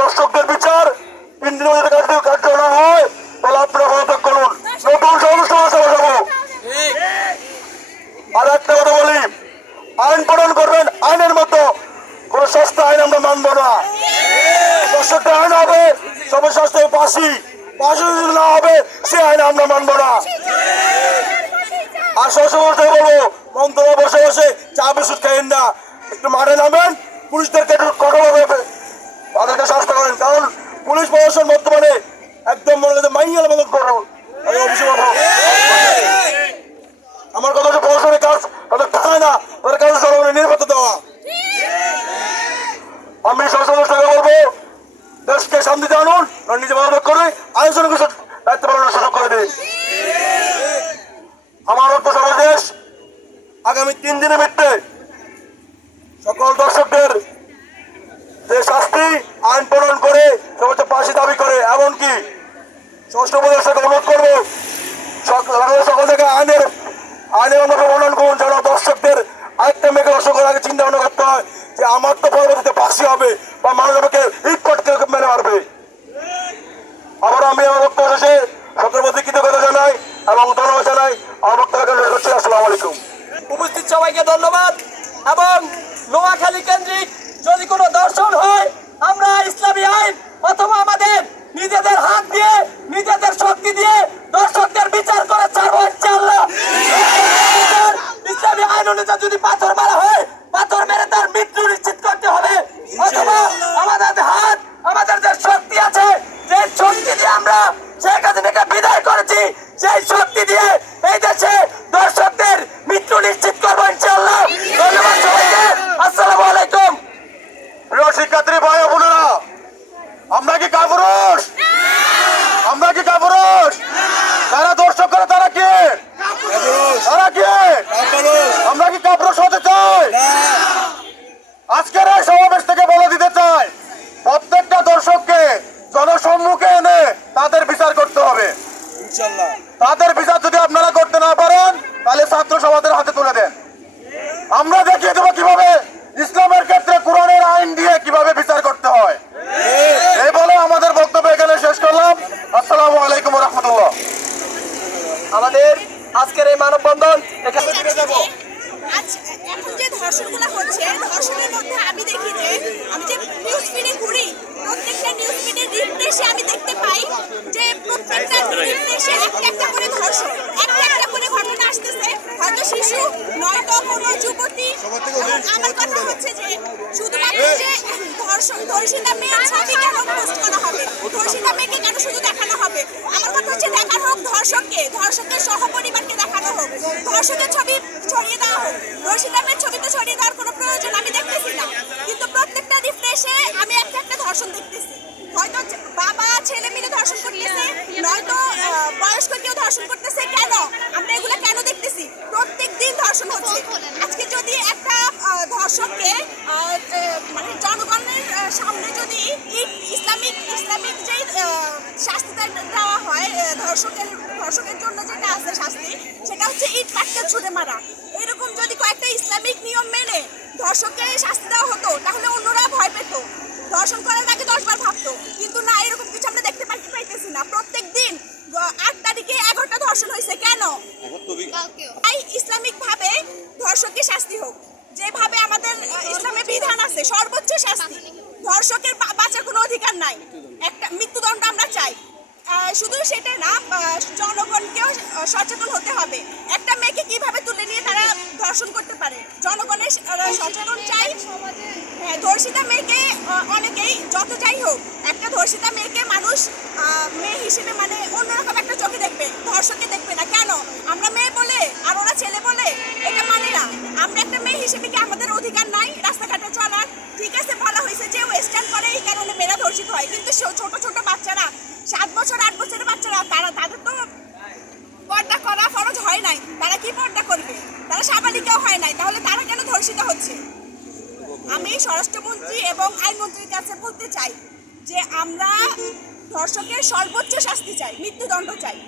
দর্শকদের বিচার 3 দিনের কার্য না হয় তাহলে আপনারা পদত্যাগ করুন, নতুন সংস্থা বসাবো। আর একটা কথা বলি, আইন প্রণয়ন করবেন, আইনের মতো কোন সস্তা আইন আমরা মানবো না। দর্শকটা আইন হবে সবার সস্তায় ফাঁসি যদি না হবে সে আইন আমরা মানবো না। আর সবসময় বলবো, মন্ত্রণালয়ে বসে বসে চা বিস্কুট খাইেন না, একটু মাঠে নামেন, পুলিশদেরকে একটু কঠোরভাবে তাদেরকে শাস্তি করেন, কারণ পুলিশ প্রশাসন বর্তমানে একদম মনে করছে মাইয়াল মদত করো। আমার কথা হচ্ছে প্রশাসনের কাজ তাদের থাকায় না, তাদের কাজ জনগণের নিরাপত্তা দেওয়া। আমি সবসময় বলবো, দেশকে শান্তিতে আনুন, নিজে পদত্যাগ করে আয়োজনের দায়িত্ব পালনের সুযোগ করে দিন। আমার অর্থ সমাবেশ আগামী 3 দিনের মধ্যে সকল দর্শকদের যে শাস্তি আইন প্রণয়ন করে সবচেয়ে ফাঁসি দাবি করে, এমনকি ষষ্ঠ উপদেষ্টাকে অনুরোধ করবো সকল জায়গায় আইনের আমরা প্রণয়ন করুন, যেন দর্শকদের আরেকটা মেয়েকে দর্শক করার আগে চিন্তা ভাবনা করতে হয় যে আমার তো পরবর্তীতে ফাঁসি হবে বা মানুষ আমাকে ইটপটকে মেরে মারবে। আবার আমি আমার বক্তব্য শেষে সকলের প্রতি কৃতজ্ঞতা জানাই এবং ধন্যবাদ জানাই। আমার বক্তব্য করছি। আসসালামু আলাইকুম। উপস্থিত সবাইকে ধন্যবাদ। এবং নোয়াখালী কেন্দ্রিক যদি কোনো দর্শন হয়, আমরা ইসলামী আইন অথবা আমাদের নিজেদের হাত দিয়ে নিজেদের শক্তি দিয়ে দর্শকদের বিচার করে ছাড়বো ইনশাআল্লাহ। ইসলামী আইন অনুযায়ী যদি পাথর মারা হয়, পাথর মেরে তার মৃত্যু নিশ্চিত করতে হবে, অথবা আমাদের হাত আমাদের যে শক্তি আছে, যে শক্তি দিয়ে আমরা শেখ হাসিনাকে বিদায় করেছি, সেই শক্তি দিয়ে এই দেশে দর্শকদের মৃত্যু নিশ্চিত করবো ইনশাআল্লাহ। ধন্যবাদ সবাইকে। আসসালামু আলাইকুম। প্রিয় শিক্ষার্থী ভাই বোনেরা, আমরা কি কাপুরুষ? আমরা কি কাপুরুষ? যারা দর্শক করে তারা কি? তারা কি? আমরা কি কাপুরুষ হতে চাই? আজকের এই সমাবেশ থেকে বলে দিতে চাই, প্রত্যেকটা দর্শককে জনসম্মুখে এনে তাদের বিচার করতে হবে। তাদের বিচার যদি আপনারা করতে না পারেন, তাহলে ছাত্র সমাজের হাতে তুলে দেন। আমরা দেখিয়ে দেবো কিভাবে ইসলামের ক্ষেত্রে কোরআনের আইন দিয়ে কিভাবে বিচার করতে হয়। এই বলে আমাদের বক্তব্য এখানে শেষ করলাম। আসসালামু আলাইকুম ওয়া রাহমাতুল্লাহ। আমাদের আজকের এই মানববন্ধন এখানে এখন যে ধর্ষণগুলো হচ্ছে, ধর্ষণের মধ্যে আমি দেখি যে আমি যে নিউজ ফিডে ঘুরি, প্রত্যেকটা নিউজ ফিডের রিফ্রেশে আমি দেখতে পাই যে প্রত্যেকটা রিফ্রেশে একটা করে ধর্ষণ, একটা করে ঘটনা আসতেছে, হয়তো শিশু নয়তো কোনো যুবতী। আমার কথা হচ্ছে যে শুধুমাত্র যে ধর্ষিতা মেয়ের ছবি কেন পোস্ট করা হবে, ধর্ষিতা মেয়েকে কেন শুধু দেখানো হবে? আমার কথা হচ্ছে দেখানো হোক ধর্ষকের সহপরিবারকে দেখানো হোক, ধর্ষকের ছবি ছড়িয়ে দেওয়া হোক। ধর্ষিতা মেয়ের ছবি তো ছড়িয়ে দেওয়ার কোনো প্রয়োজন আমি দেখতেছি না, কিন্তু প্রত্যেকটা রিফ্রেশে আমি একটা ধর্ষণ দেখতেছি। হয়তো বাবা ছেলে মিলে ধর্ষণ করতেছে, নয়তো বয়স্ক কেউ ধর্ষণ করতেছে। কেন আমরা এগুলো কেন দেখতেছি? প্রত্যেক দিন ধর্ষণ হচ্ছে। আজকে যদি একটা ধর্ষককে মানে জনগণের সামনে যদি ইসলামিক যে শাস্তিটা দেওয়া হয়, ধর্ষকের জন্য যেটা আছে শাস্তি, সেটা হচ্ছে ইট পাটকেল ছুঁড়ে মারা। এরকম যদি কয়েকটা ইসলামিক নিয়ম মেনে ধর্ষককে শাস্তি দেওয়া হতো, তাহলে অন্যরা ভয় পেত, ধর্ষণ করার আগে 10 বার ভাবতো। কিন্তু না, এরকম কিছু আমরা দেখতে পাইতেছি না। প্রত্যেক দিন 8 তারিখে 11টা ধর্ষণ হয়েছে। কেন? তাই ইসলামিক ভাবে ধর্ষকের শাস্তি হোক, যেভাবে আমাদের ইসলামে বিধান আছে, সর্বোচ্চ শাস্তি। ধর্ষকের বাঁচার কোনো অধিকার নাই, একটা মৃত্যুদণ্ড আমরা চাই। শুধু সেটা না, জনগণকেও সচেতন হতে হবে। একটা মেয়েকে কিভাবে তুলে নিয়ে তারা ধর্ষণ করতে পারে, জনগণের সচেতন চাই। হ্যাঁ, ধর্ষিতা মেয়েকে অনেকেই যত যাই হোক, একটা ধর্ষিতা মেয়েকে মানুষ মেয়ে হিসেবে মানে অন্যরকম একটা চোখে দেখবে, ধর্ষককে দেখবে না। কেন? আমরা মেয়ে বলে আর ওরা ছেলে বলে এটা মানে না। আমরা একটা মেয়ে হিসেবে কি আমাদের অধিকার নাই রাস্তাঘাটে চলার? ঠিক আছে, বলা হয়েছে যে ওয়েস্টার্ন করে এই কারণে মেয়েরা ধর্ষিত হয়, কিন্তু ছোট ছোট বাচ্চারা, 7 বছর 8 বছরের বাচ্চারা, তাদের তো পর্দা করা ফরজ হয় নাই। তারা কি পর্দা করবে? তারা সাবালিকাও হয় নাই, তাহলে তারা কেন ধর্ষিত হচ্ছে? আমি স্বরাষ্ট্রমন্ত্রী এবং আইনমন্ত্রীর কাছে বলতে চাই যে আমরা ধর্ষকের সর্বোচ্চ শাস্তি চাই, মৃত্যুদণ্ড চাই।